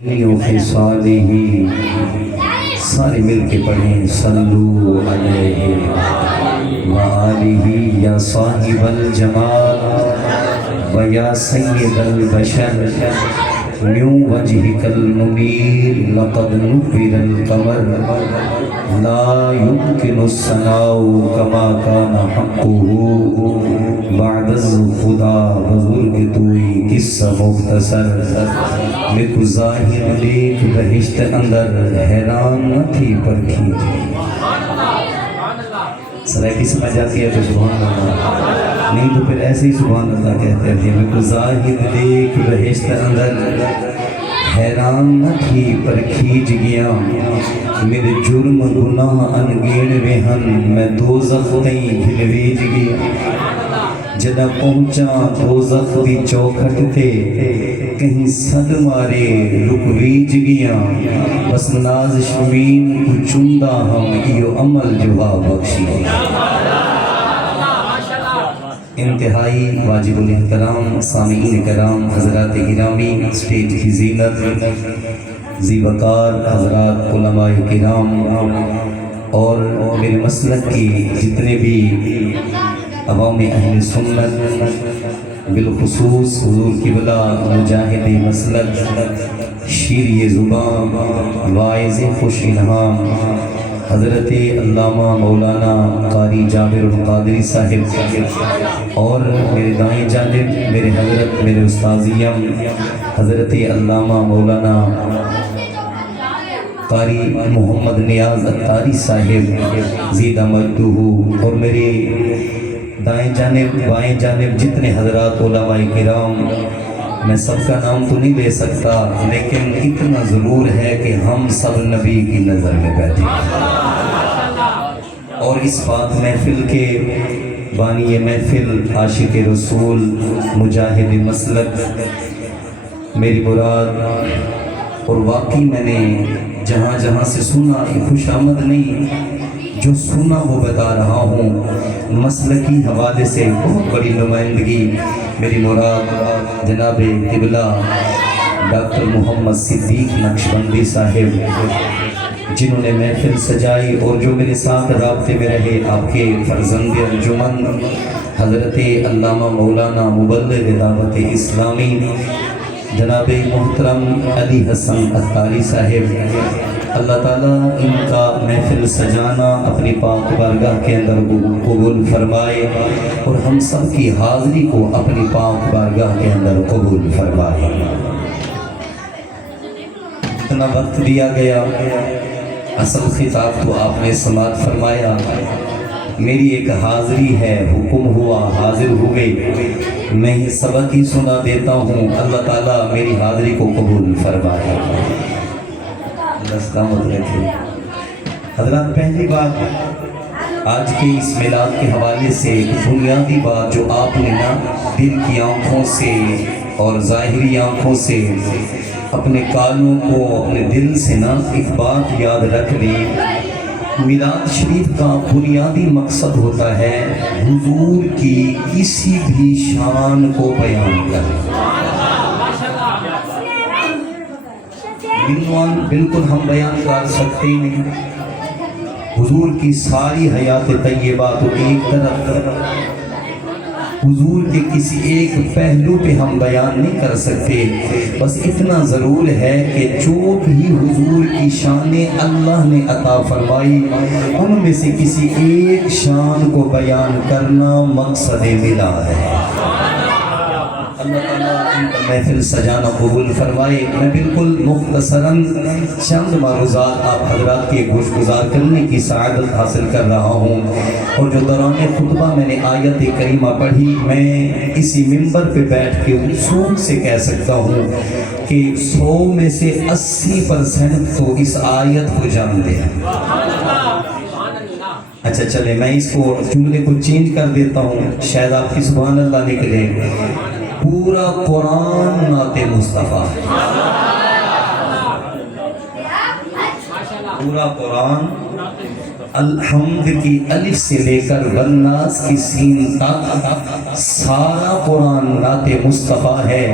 خصالہ سارے مل کے پڑھیں صلو علیہ وآلہ یا صاحب الجمال و یا سید البشر من وجهك المنیر لقد نور القمر لا يمكن الثناء كما كان حقه بعد خدا بزرگ توئی قصہ مختصر میں کو ظاہر دیکھ بہشت اندر حیران نہ تھی پرکھی سرائکی سمجھ آتی ہے تو سبحان اللہ نہیں تو پھر ایسے ہی سبحان اللہ کہتے ہیں میں کو ظاہر دیکھ بہشت اندر حیران نہ تھی پر کھیج گیا میرے جرم گناہ انگیڑ رہن میں دوزخ تئیں بھلویج گیا جدہ پہنچا دوزخ دی چوکھٹ تے کہیں صد مارے رکویج گیا بس ناز شمین کو چندہ ہم ایو عمل جوہا بخشی انتہائی واجب الاحترام سامعین کرام حضرات گرامی اسٹیج کی زینت ذی وقار حضرات علماء کرام اور میرے مسلک کی جتنے بھی عوام اہل سنت بالخصوص حضور قبلہ مجاہد مسلک شیرِ زبان واعظ خوش الہام حضرت علامہ مولانا قاری جابر القادری صاحب اور میرے دائیں جانب میرے حضرت میرے استاذیم حضرت علامہ مولانا قاری محمد نیاز اتاری صاحب زیدہ مجدہ اور میرے دائیں جانب بائیں جانب جتنے حضرات علماء کرام میں سب کا نام تو نہیں لے سکتا لیکن اتنا ضرور ہے کہ ہم سب نبی کی نظر میں بیٹھے اور اس بات محفل کے بانی محفل عاشق رسول مجاہد مسلک میری مراد اور واقعی میں نے جہاں جہاں سے سنا یہ خوش آمد نہیں جو سنا وہ بتا رہا ہوں مسلکی حوالے سے بہت بڑی نمائندگی میری مراد جناب قبلہ ڈاکٹر محمد صدیق نقشبندی صاحب جنہوں نے محفل سجائی اور جو میرے ساتھ رابطے میں رہے آپ کے فرزند انجمن حضرت علامہ مولانا مبلغ دعوت اسلامی جناب محترم علی حسن اتاری صاحب اللہ تعالیٰ ان کا محفل سجانا اپنی پاک بارگاہ کے اندر قبول فرمائے اور ہم سب کی حاضری کو اپنی پاک بارگاہ کے اندر قبول فرمائے اتنا وقت دیا گیا اصل خطاب تو آپ نے سماعت فرمایا میری ایک حاضری ہے حکم ہوا حاضر ہوئے میں ہی سبق ہی سنا دیتا ہوں اللہ تعالیٰ میری حاضری کو قبول فرمائے حضرات پہلی بات آج کے اس میلاد کے حوالے سے ایک بنیادی بات جو آپ نے نا دل کی آنکھوں سے اور ظاہری آنکھوں سے اپنے کانوں کو اپنے دل سے نا ایک بات یاد رکھ لی میلاد شریف کا بنیادی مقصد ہوتا ہے حضور کی کسی بھی شان کو بیان کرنا بالکل ہم بیان کر سکتے نہیں حضور کی ساری حیات طیبہ تو ایک طرف حضور کے کسی ایک پہلو پہ ہم بیان نہیں کر سکتے بس اتنا ضرور ہے کہ جو بھی حضور کی شان اللہ نے عطا فرمائی ان میں سے کسی ایک شان کو بیان کرنا مقصد ملا ہے اللہ تعالیٰ ان کا محفل سجانا قبول فرمائے میں بالکل مختصراً چند معروضات آپ حضرات کے گوش گزار کرنے کی سعادت حاصل کر رہا ہوں اور جو دوران خطبہ میں نے آیت کریمہ پڑھی میں اسی منبر پہ بیٹھ کے سوک سے کہہ سکتا ہوں کہ 100 میں سے 80% تو اس آیت کو جانتے ہیں اچھا چلے میں اس کو جملے کو چینج کر دیتا ہوں شاید آپ کی سبحان اللہ نکلے پورا قرآن نعت مصطفیٰ پورا قرآن الحمد کی الف سے لے کر والناس کی سین تک سارا قرآن نعت مصطفیٰ ہے،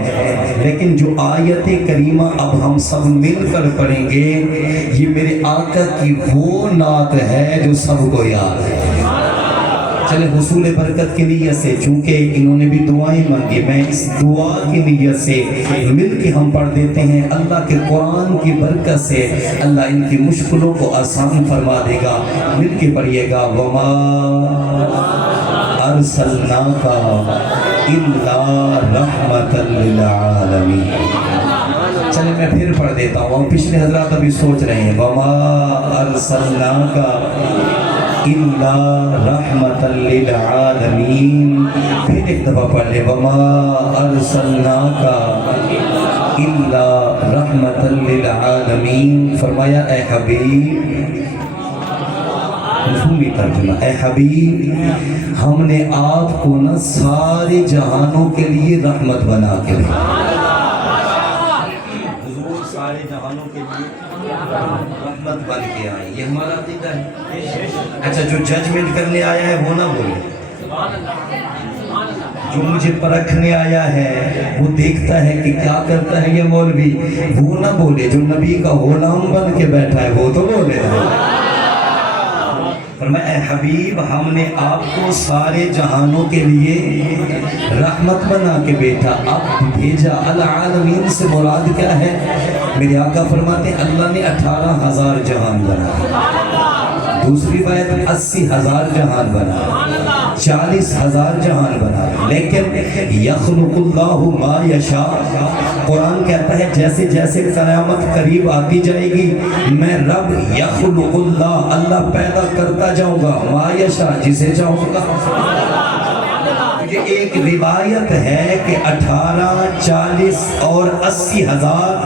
لیکن جو آیت کریمہ اب ہم سب مل کر پڑھیں گے یہ میرے آقا کی وہ نعت ہے جو سب کو یاد ہے۔ چلے حصول برکت کی نیت سے، چونکہ انہوں نے بھی دعائیں مانگی، میں اس دعا کی نیت سے مل کے ہم پڑھ دیتے ہیں۔ اللہ کے قرآن کی برکت سے اللہ ان کی مشکلوں کو آسان فرما دے گا۔ مل کے پڑھیے گا وما ارسلناک الا رحمۃ للعالمین۔ چلے میں پھر پڑھ دیتا ہوں، پچھلے حضرات ابھی سوچ رہے ہیں وما ارسلناک الا رحمۃ للعالمین۔ پھر ایک دفعہ پڑھ لے وما ارسلناک الا رحمۃ للعالمین۔ فرمایا اے حبیب، مفہومی ترجمہ، اے حبیب ہم نے آپ کو نہ سارے جہانوں کے لیے رحمت بنا کے بھیجا۔ حضور سارے جہانوں کے لیے رحمت بن کے آئے، یہ ہمارا عقیدہ ہے۔ اچھا جو ججمنٹ کرنے آیا ہے وہ نہ بولے، جو مجھے پرکھنے آیا ہے وہ دیکھتا ہے کہ کیا کرتا ہے یہ مولوی، وہ نہ بولے۔ جو نبی کا غلام بن کے بیٹھا ہے وہ تو بولے۔ فرمایا اے حبیب ہم نے آپ کو سارے جہانوں کے لیے رحمت بنا کے بھیجا۔ العالمین سے مراد کیا ہے؟ میرے آقا فرماتے ہیں اللہ نے 18,000 جہان بنا، دوسری بات 80,000 جہان بنا، 40,000 جہان بنا، لیکن یخلق اللہ ما یشاء۔ قرآن کہتا ہے جیسے جیسے قیامت قریب آتی جائے گی میں رب یخلق اللہ، اللہ پیدا کرتا جاؤں گا، ما یشاء جسے چاہوں گا۔ یہ ایک روایت ہے کہ 18، 40 اور 80,000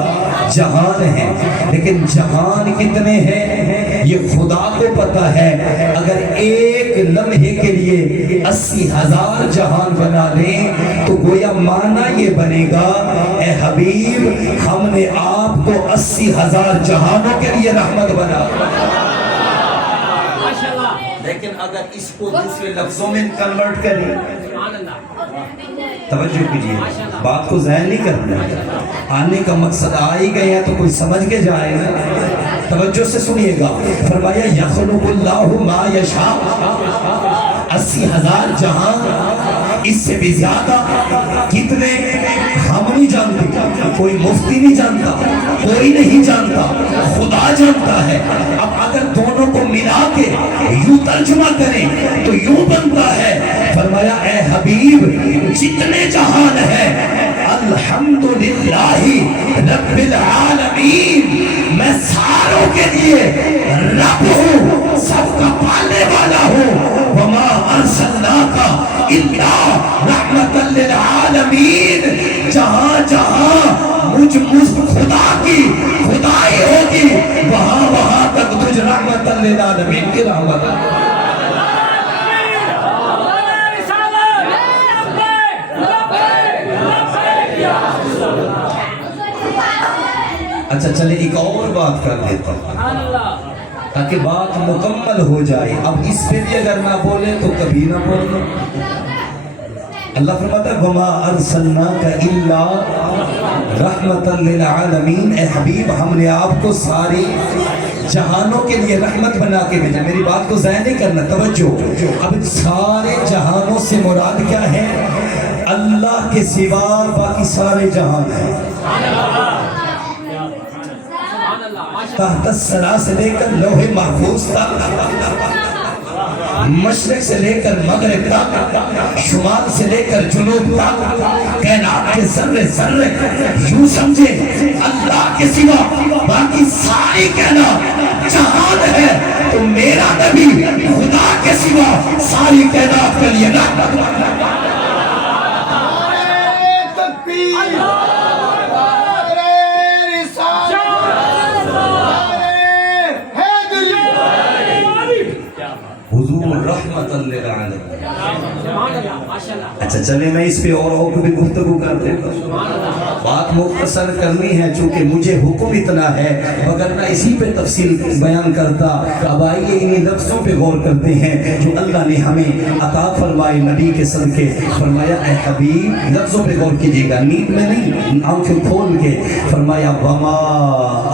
جہان ہیں، لیکن جہان کتنے ہیں یہ خدا کو پتا ہے۔ اگر ایک لمحے کے لیے 80,000 جہان بنا لیں تو گویا معنی یہ بنے گا اے حبیب ہم نے آپ کو 80,000 جہانوں کے لیے رحمت بنا۔ لیکن اگر اس کو دوسرے لفظوں میں کنورٹ کریں، توجہ کیجئے، بات کو ضائع نہیں کرنا، آنے کا مقصد آ ہی گئے ہیں تو کوئی سمجھ کے جائے نا، توجہ سے سنیے گا۔ فرمایا یخلق اللہ ما یشاء، 80,000 جہان، اس سے بھی زیادہ کتنے ہم نہیں جانتے، کوئی مفتی نہیں جانتا، کوئی نہیں جانتا، خدا جانتا ہے۔ اب اگر دونوں کو ملا کے یوں ترجمہ کریں تو یوں بنتا ہے، فرمایا اے حبیب جتنے جہان ہیں الحمدللہ رب العالمین، میں ساروں کے لیے رب ہوں، سب کا پالنے والا ہوں۔ وما ارسلناک الا رحمۃ للعالمین، جہاں جہاں مجھ خدا کی خدائی ہوگی وہاں وہاں تک تجھ رحمت للعالمین کی رحمت ہے۔ اچھا چلے ایک اور بات کر دیتا ہوں تاکہ بات مکمل ہو جائے۔ اب اس پہ بھی اگر نہ بولے تو کبھی نہ بولو۔ اللہ فرماتا ہے وما ارسلناک الا رحمۃ للعالمین، اے حبیب ہم نے آپ کو ساری جہانوں کے لیے رحمت بنا کے بھیجا۔ میری بات کو ضائع نہیں کرنا، توجہ۔ اب سارے جہانوں سے مراد کیا ہے؟ اللہ کے سوا باقی سارے جہان ہیں۔ تحت الثری سے لے کر لوح محفوظ تک، مشرق سے لے کر مغرب تک، شمال سے لے کر جنوب تک، کائنات کے ذرے ذرے، یوں سمجھے اللہ کے سوا باقی ساری کائنات جہان ہے، تو میرا نبی خدا کے سوا ساری کائنات کے لیے رحمت۔ حضور رحمت للعالمین۔ اچھا چلے میں اس پہ اور بھی گفتگو کر دیتا ہوں۔ بات مختصر کرنی ہے چونکہ مجھے حکم اتنا ہے، مگر میں اسی پہ تفصیل بیان کرتا۔ اب آئیے انہی لفظوں پہ غور کرتے ہیں جو اللہ نے ہمیں عطا فرمائے نبی کے صدقے۔ فرمایا اے حبیب، لفظوں پہ غور کیجیے گا، نیند میں نہیں، آنکھیں کھول کے۔ فرمایا وما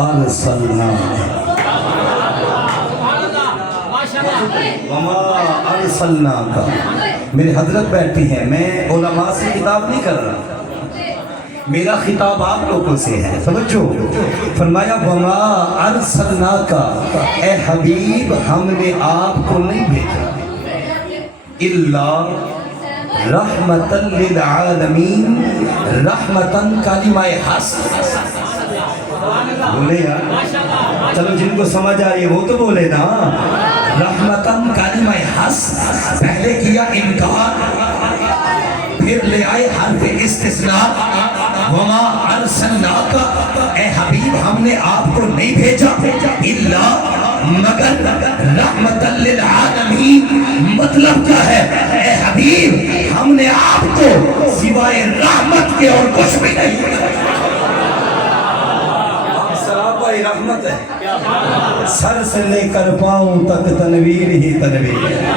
ارسلنا، وما ارسلنا کا۔ میرے حضرت بیٹھی ہیں، میں علماء سے کتاب نہیں کر رہا، میرا خطاب آپ لوگوں سے ہے، سمجھو۔ فرمایا وما ارسلنا کا، اے حبیب ہم نے آپ کو نہیں بھیجا الا رحمتا للعالمین، رحمتاً کلمہ حسر۔ بولے یار، چلو جن کو سمجھ آئی ہے وہ تو بولے نا، رحمتاً کلمہ حسر۔ پہلے کیا انکار، پھر لے آئے حرف استثناء، وما ارسلناک، اے حبیب ہم نے آپ کو نہیں بھیجا الا مگر رحمتا للعالمین۔ مطلب کیا ہے؟ اے حبیب ہم نے آپ کو سوائے رحمت کے اور کچھ بھی نہیں بھیجا۔ سراپا رحمت ہے، سر سے لے کر پاؤں تک تنویر ہی تنویر ہے۔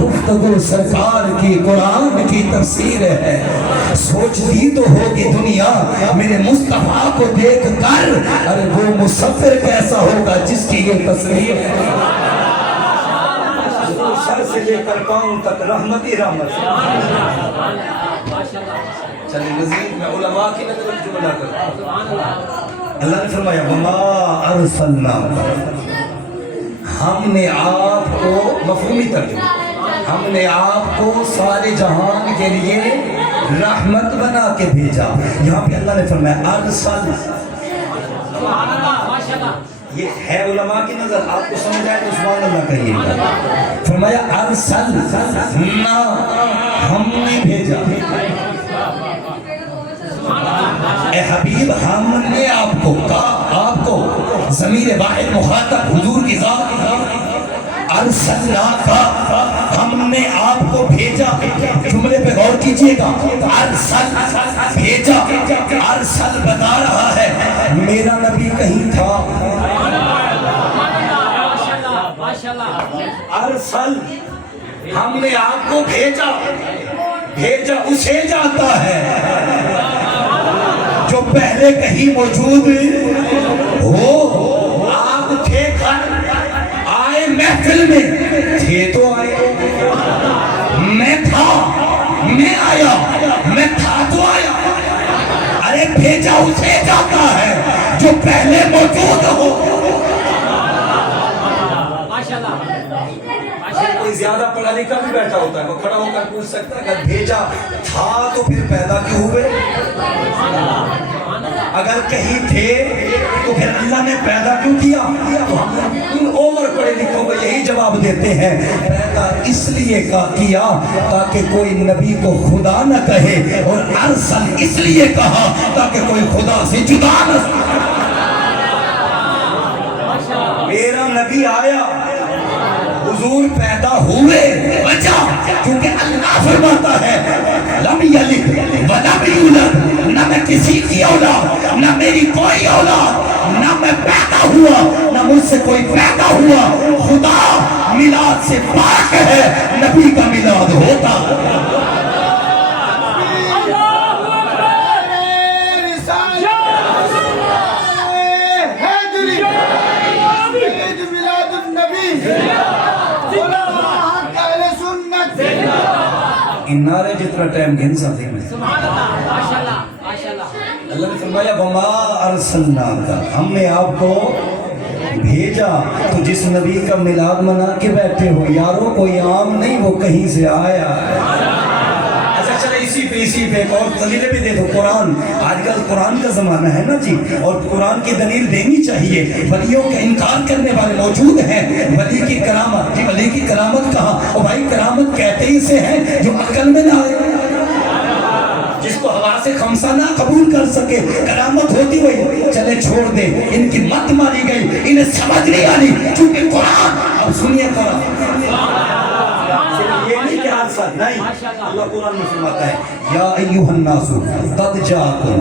گفتگو سرکار کی قرآن کی تفسیر ہے، سوچتی تو ہوگی دنیا میرے مصطفیٰ کو دیکھ کر، ارے وہ مسافر کیسا ہوگا جس کی یہ تصویر ہے۔ سر سے لے کر پاؤں تک رحمت ہی رحمت ہے۔ چلیے مزید میں علماء کی نظر جملہ کرتا ہوں۔ اللہ نے فرمایا وما ارسلنا، ہم نے آپ کو، مفہومی ترجمہ، ہم نے آپ کو سارے جہان کے لیے رحمت بنا کے بھیجا۔ یہاں پہ اللہ نے فرمایا ارسل، یہ ہے علماء کی نظر، آپ کو سمجھ آئے تو سبحان اللہ کہیے گا۔ فرمایا ارسلنا، ہم نے بھیجا۔ اے حبیب ہم نے آپ کو کہا، آپ کو ضمیر واحد مخاطب حضور کی ذات، ارسلناک، ہم نے آپ کو بھیجا۔ جملے پہ غور کیجئے گا، ارسل بھیجا، ارسل بتا رہا ہے میرا نبی کہیں تھا۔ ارسل ہم نے آپ کو بھیجا، بھیجا اسے جاتا ہے جو پہلے کہیں موجود ہو۔ آپ تھے گھر، آئے محفل میں، تھے تو آئے، میں تھا، میں آیا، میں تھا تو آیا۔ ارے بھیجا اسے جاتا ہے جو پہلے موجود ہو۔ کوئی زیادہ پڑھا لکھا بھی بیٹھا ہوتا ہے، وہ کھڑا ہو کر پوچھ سکتا ہے اگر بھیجا تھا تو پھر پیدا کیوں ہوئے؟ اگر کہیں تھے تو پھر اللہ نے پیدا کیوں کیا؟ تو ہم ان اوور پڑھے لکھوں کو یہی جواب دیتے ہیں، پیدا اس لیے کیا تاکہ کوئی نبی کو خدا نہ کہے، اور ارسل اس لیے کہا تاکہ کوئی خدا سے جدا نہ۔ میرا نبی آیا، حضور پیدا ہوئے، وجہ کیونکہ اللہ فرماتا ہے لم یلد ولم یولد، نہ میں کسی کی اولاد، نہ میری کوئی اولاد، نہ میں پیدا ہوا نہ مجھ سے کوئی پیدا ہوا۔ خدا میلاد سے پاک ہے، نبی کا میلاد ہوتا۔ ان نعرے جتنا ٹائم گن سکتے ہیں۔ اللہ نے فرمایا وما ارسلناک، ہم نے آپ کو بھیجا۔ تو جس نبی کا میلاد منا کے بیٹھے ہو یارو، کوئی عام نہیں، وہ کہیں سے آیا۔ اچھا چلے اسی پہ ایک اور دلیل بھی دے دو۔ قرآن، آج کل قرآن کا زمانہ ہے نا جی، اور قرآن کی دلیل دینی چاہیے۔ ولیوں کا انکار کرنے والے موجود ہیں، ولی کی کرامت، جی ولی کی کرامت کہاں؟ اور بھائی کرامت کہتے ہی سے ہیں جو عقل میں نہ آئے، جس کو حواس خمسہ نہ قبول کر سکے، کرامت ہوتی ہوئی چلے چھوڑ دے، ان کی مت ماری گئی، انہیں سمجھ نہیں آنی، چونکہ قرآن، اب سنیے قرآن، یہ نہیں کہ ہمارے ساتھ نہیں. اللہ قرآن میں فرماتا ہے یا ایھا الناس قد جاءکم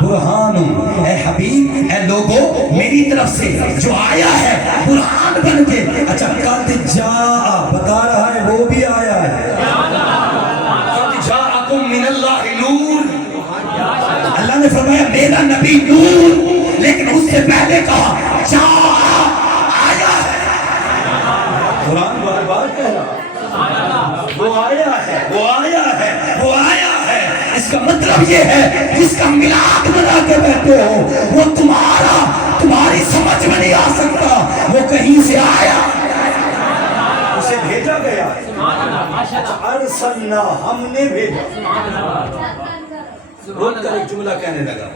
برہان، اے حبیب، اے لوگو، میری طرف سے جو آیا ہے برہان بن کے. اچھا قد جاء بتا رہا ہے وہ بھی آیا ہے. قد جاءکم من اللہ نور، اللہ نے فرمایا میرا نبی نور، لیکن اس سے پہلے کہا جاء آیا ہے. قرآن بار بار کہہ رہا وہ آیا ہے، وہ آیا ہے، وہ آیا ہے. اس کا مطلب یہ ہے جس کا ملاک بنا کے بیٹھے ہو وہ تمہاری سمجھ میں نہیں آ سکتا، وہ کہیں سے آیا، اسے بھیجا گیا. ارسلنا، ہم نے بھیجا. روک کر ایک جملہ کہنے لگا.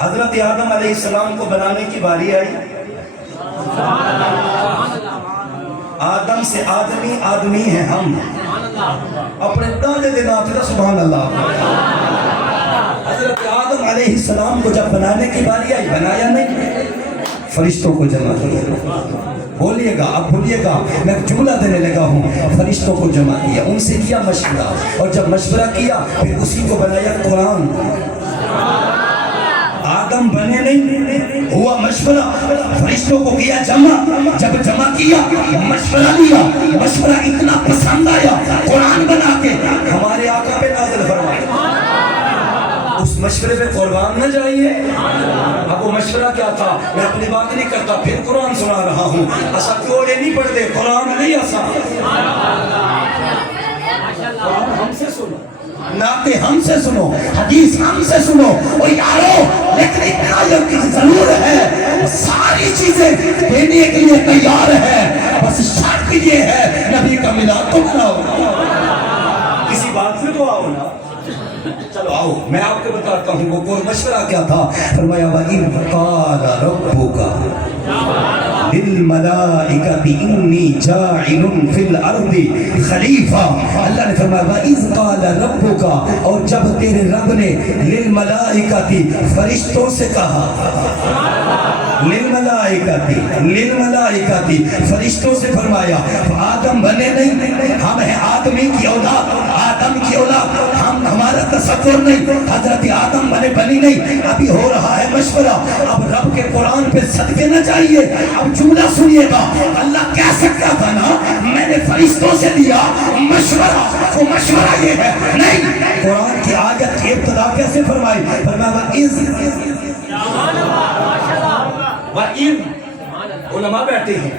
حضرت آدم علیہ السلام کو بنانے کی باری آئی. آدم سے آدمی، آدمی ہیں ہم. اپنے دادے دن آتے سبحان اللہ. حضرت آدم علیہ السلام کو جب بنانے کی باری آئی، بنایا نہیں، فرشتوں کو جمع کیا. بولیے گا، اب بولیے گا، میں جملہ دینے لگا ہوں. فرشتوں کو جمع کیا، ان سے کیا مشورہ، اور جب مشورہ کیا پھر اسی کو بنایا قرآن. آدم بنے نہیں، ہوا مشورہ، فرشتوں کو کیا جمع. جب جمع کیا مشورہ لیا، مشورہ اتنا پسند آیا قرآن بنا کے ہمارے آقا پہ نازل فرمایا. اس مشورے پہ قربان نہ جائیے. اب وہ مشورہ کیا تھا میں اپنی بات نہیں کرتا، پھر قرآن سنا رہا ہوں. ایسا کیوں نہیں پڑھتے، قرآن نہیں ایسا. قرآن ہم سے سنو، نعتیں ہم سے سنو، حدیث ہم سے سنو. اور یارو لیکن اتنا ضرور ہے، ساری چیزیں دینے کے لیے تیار ہے، بس شرط یہ ہے نبی کا میلاد تو مناؤ. کسی بات پہ تو آؤ نا. چلو آؤ میں آپ کو بتاتا ہوں وہ مشورہ کیا تھا. فرمایا وَإِذْ قَالَ رَبُّكَ لِلْمَلَائِكَةِ إِنِّي جَاعِلٌ فِي الْأَرْضِ خلیفہ. اللہ نے فرمایا وَإِذْ قَالَ رَبُّكَ، اور جب تیرے رب نے لِلْمَلَائِكَةِ فرشتوں سے کہا، لِلْمَلَائِكَةِ فرشتوں سے فرمایا. آدم بنے نہیں، ہم ہیں آدمی کی اولاد، آدم کی اولاد، ہمارا تصور نہیں. حضرت آدم بنی نہیں. ابھی ہو رہا ہے مشورہ. اب رب کے قرآن پہ صدقے نہ جائیے. اب جملہ سنیے گا. اللہ کہہ سکتا تھا نا میں نے فرشتوں سے لیا مشورہ، وہ مشورہ یہ ہے نہیں. قرآن کی آیت کی ابتدا کیسے فرمائی؟ فرمایا وَإِذْ، علماء بیٹھے ہیں.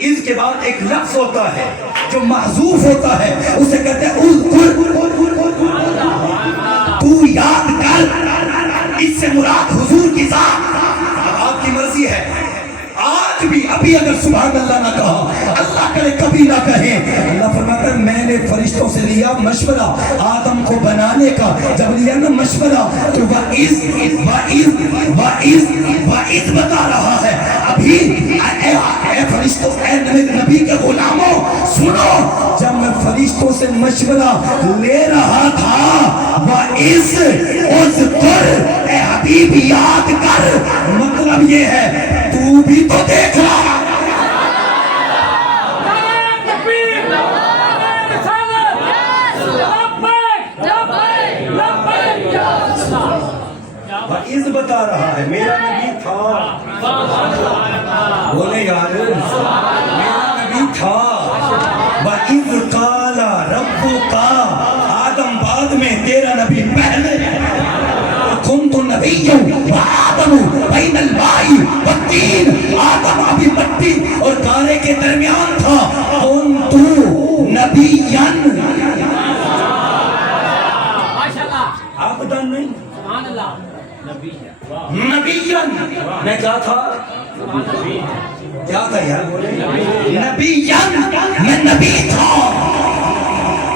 اذ کے بعد ایک لفظ ہوتا ہے جو محذوف ہوتا ہے، اسے کہتے ہیں تو یاد کر. اس سے مراد حضور کی ذات. آپ کی مرضی ہے. آج بھی ابھی اگر سبحان اللہ نہ کہا، اللہ کرے کبھی نہ کہیں. اللہ فرماتا ہے میں نے فرشتوں سے لیا مشورہ آدم کو بنانے کا. جب لیا نا مشورہ تو وَإِذْ بتا رہا ہے. ابھی اے فرشتوں، اے نبی کے غلاموں سنو، جب میں فرشتوں سے مشورہ لے رہا تھا وَإِذْ اذْكُرْ، اے حبیب یاد کر. مطلب یہ ہے تو بھی تو دیکھ رہا. وَإِذْ بتا رہا ہے میرا نبی تھا. بولے یار میرا نبی تھا. وَإِذْ قَالَ رَبُّكَ، آدم بعد میں، تیرا نبی پہلے. كنت نبيا وآدم بين الماء والطين، آدم ابھی مٹی اور گارے کے درمیان تھا. كنت نبيا، آپ دان نہیں، نبيا میں کیا تھا، کیا تھا یار بولے، نبيا میں نبی تھا.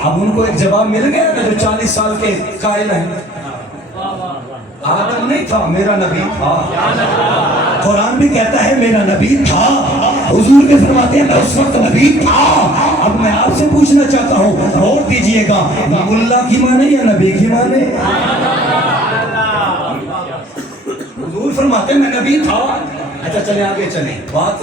اب ان کو ایک جواب مل گیا نا جو 40 سال کے قائل ہیں. آدم نہیں تھا، میرا نبی تھا. قرآن بھی کہتا ہے میرا نبی تھا. حضور بھی فرماتے ہیں میں اس وقت نبی تھا. اب میں آپ سے پوچھنا چاہتا ہوں، غور دیجئے گا، ملا کی مانے یا نبی کی مانے؟ حضور فرماتے ہیں میں نبی تھا. اچھا چلیں آگے چلیں. بات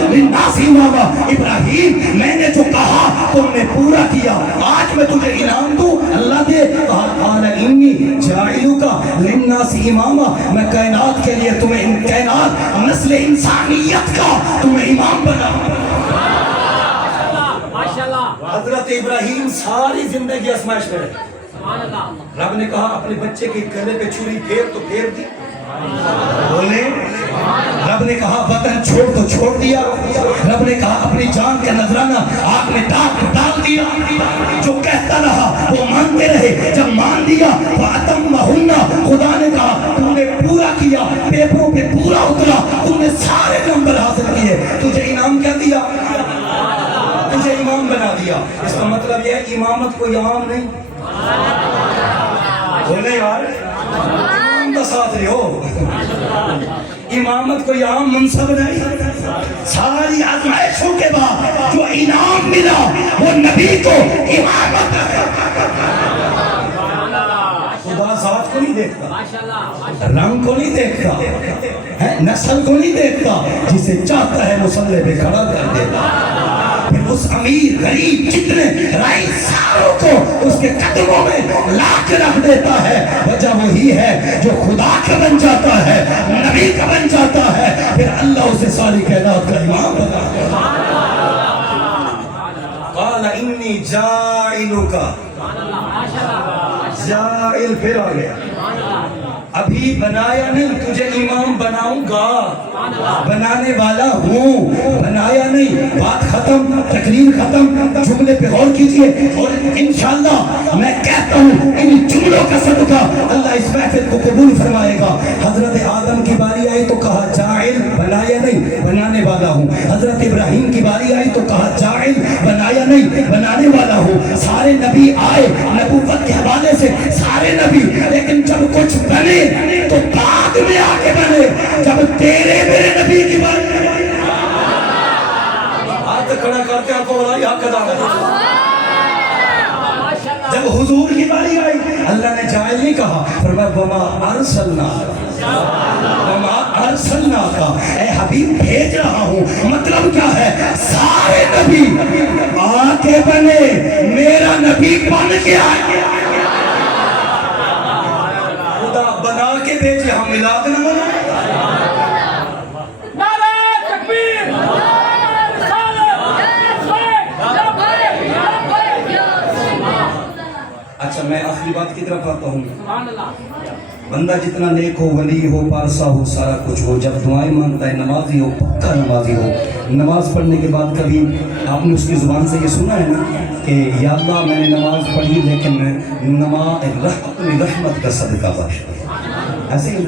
للناس اماما، ابراہیم میں نے جو کہا تم نے پورا کیا، آج میں تجھے انعام دوں، اللہ دے، قال انی جاعلک للناس اماما، میں کائنات کے لیے تمہیں، کائنات نسل انسانیت کا تمہیں امام بنا۔ حضرت ابراہیم ساری زندگی آزمائش میں رہے، رب نے کہا اپنے بچے کے گلے پہ چھری پھیر تو پھیر دی، بولے، رب نے کہا وطن چھوڑ تو چھوڑ دیا، رب نے کہا اپنی جان کا نذرانہ آگ میں ڈال دیا، جو کہتا رہا وہ مانتے رہے، جب مان دیا فَأَتَمَّهُنَّ، خدا نے کہا تم نے پورا کیا، پیپروں پہ پورا اترا، تم نے سارے نمبر حاصل کیے، تجھے انعام کیا دیا؟ تجھے امام بنا دیا۔ اس کا مطلب یہ ہے امامت کوئی عام نہیں، بولے یار امام دا ساتھ رہے ہو، امامت کوئی عام منصب نہیں، ساری آزمائشوں کے بعد جو انعام ملا وہ نبی کو امامت ہے۔ خدا ذات کو نہیں دیکھتا، رنگ کو نہیں دیکھتا، نسل کو نہیں دیکھتا، جسے چاہتا ہے مصلی پہ کھڑا کر دیتا، پھر اس امیر غریب جتنے رائی ساروں کو اس کے قدموں میں لا کے رکھ دیتا ہے۔ وجہ وہی ہے جو خدا کا بن جاتا ہے، نبی کا بن جاتا ہے، پھر اللہ اسے ساری کائنات کا امام بنا۔ قال انی جاعلک، جاعل پھر آ گیا، ابھی بنایا نہیں، تجھے امام بناؤں گا، بنانے والا ہوں، بنایا نہیں، بات ختم، تقریر ختم، جملے پہ غور کیجئے، اور انشاءاللہ میں کہتا ہوں ان جملوں کا صدقہ اللہ اس محفل کو قبول فرمائے گا۔ حضرت آدم کی باری آئی تو کہا جاعل، بنایا نہیں، بنانے والا ہوں، حضرت ابراہیم کی باری آئی تو کہا جاعل، بنایا نہیں، بنانے والا ہوں، سارے نبی آئے نبوت کے حوالے سے، سارے نبی، لیکن جب کچھ بنے تو بعد میں آ کے بنے، جب تیرے میرے نبی کی بات ہاتھ کھڑا کرتے آپ کو بڑا حق ادا کرتے، جب حضور کی باری آئی اللہ نے جاعل نہیں کہا، فرمایا وما ارسلنا، وما ارسلنا کا، اے حبیب بھیج رہا ہوں، مطلب کیا ہے؟ سارے نبی آ کے بنے، میرا نبی بن کے آئے، بنا کے بھیجے، ہم ملاد نہ بنائیں۔ اچھا میں آخری بات کی طرف آتا ہوں، بندہ جتنا نیک ہو، ولی ہو، پارسا ہو، سارا کچھ ہو، جب دعائیں مانگتا ہے، نمازی ہو، پکا نمازی ہو، نماز پڑھنے کے بعد کبھی آپ نے اس کی زبان سے یہ سنا ہے نا کہ یا اللہ میں نے نماز پڑھی لیکن اپنی رحمت کا صدقہ بخش، ایسے ہی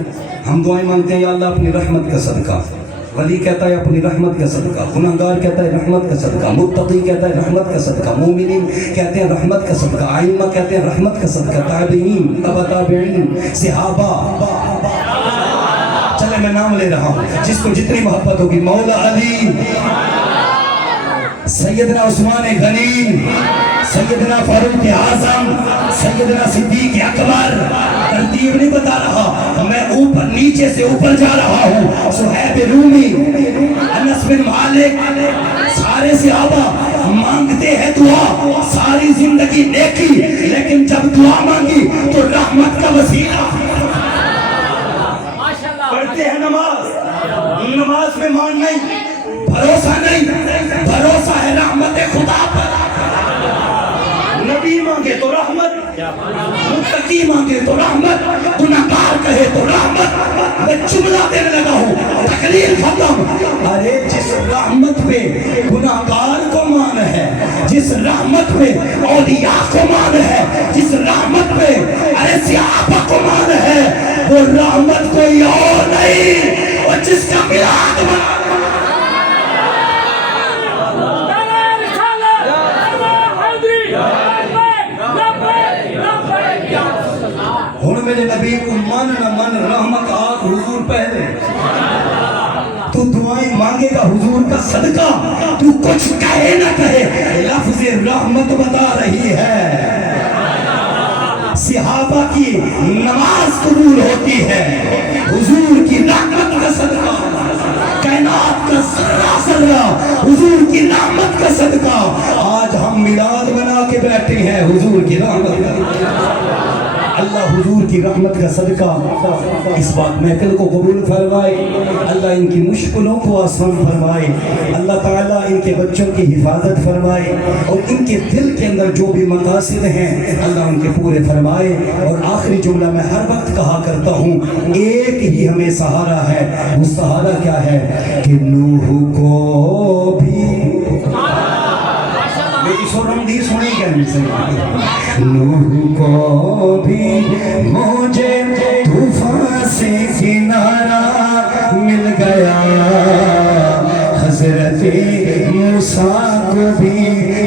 ہم دعائیں مانگتے ہیں یا اللہ اپنی رحمت کا صدقہ، ولی کہتا ہے اپنی رحمت کا صدقہ، گناہگار کہتا ہے رحمت کا صدقہ، متقی کہتا ہے رحمت کا صدقہ، مومنین کہتے ہیں رحمت کا صدقہ، ائمہ کہتے ہیں رحمت کا صدقہ، تابعین، تبع تابعین، صحابہ، چلے میں نام لے رہا ہوں جس کو جتنی محبت ہوگی، مولا علی، سیدنا عثمان غنی، سیدنا فاروق اعظم، سیدنا صدیق اکبر، ترتیب نہیں بتا رہا میں، اوپر نیچے سے اوپر جا رہا ہوں، صہیب رومی، انس بن مالک، سارے صحابہ مانگتے ہیں دعا، ساری زندگی نیکی، لیکن جب دعا مانگی تو رحمت کا وسیلہ، پڑھتے ہیں نماز میں مان نہیں، بھروسہ نہیں، بھروسہ ہے رحمت خدا پر، نبی مانگے تو رحمت، متقی مانگے تو رحمت، گناہگار کہے تو رحمت، میں جملہ دینے لگا ہوں، تقریر ختم، ارے جس رحمت پہ گناہگار کو مان ہے، جس رحمت پہ اولیاء کو مان ہے، جس رحمت پہ ارے صحابہ کو مان ہے، وہ رحمت کوئی اور نہیں، اور جس کا میلاد بنا ہن میرے نبی کو من نہ من، رحمت آگ حضور پہلے، تو دعائیں مانگے گا حضور کا صدقہ، تو کچھ کہے نہ کہے، لفظ رحمت بتا رہی ہے، صحابہ کی نماز قبول ہوتی ہے، حضور کی رحمت کا صدقہ، کائنات کی رحمت کا صدقہ اس بات محفل کو قبول فرمائے، اللہ ان کی مشکلوں کو آسان فرمائے، اللہ تعالیٰ ان کے بچوں کی حفاظت فرمائے، اور ان کے دل کے اندر جو بھی مقاصد ہیں اللہ ان کے پورے فرمائے۔ اور آخری جملہ میں ہر وقت کہا کرتا ہوں، ایک ہی ہمیں سہارا ہے، وہ سہارا کیا ہے کہ نوح کو بھی میری سورمدی سنیں گے نوح کو بھی مجھے طوفان سے کنارہ مل گیا، حضرت موسیٰ کو بھی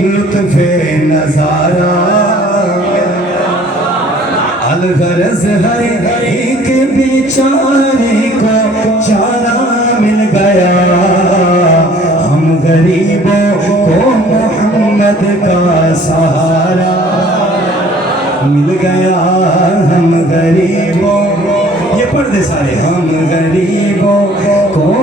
لطف نظارہ، الغرض ہر ایک بیچارے کو چارہ مل گیا، ہم غریبوں کو محمد کا سہارا مل گیا، ہم غریبوں یہ پڑھ دے سارے، ہم غریبوں کو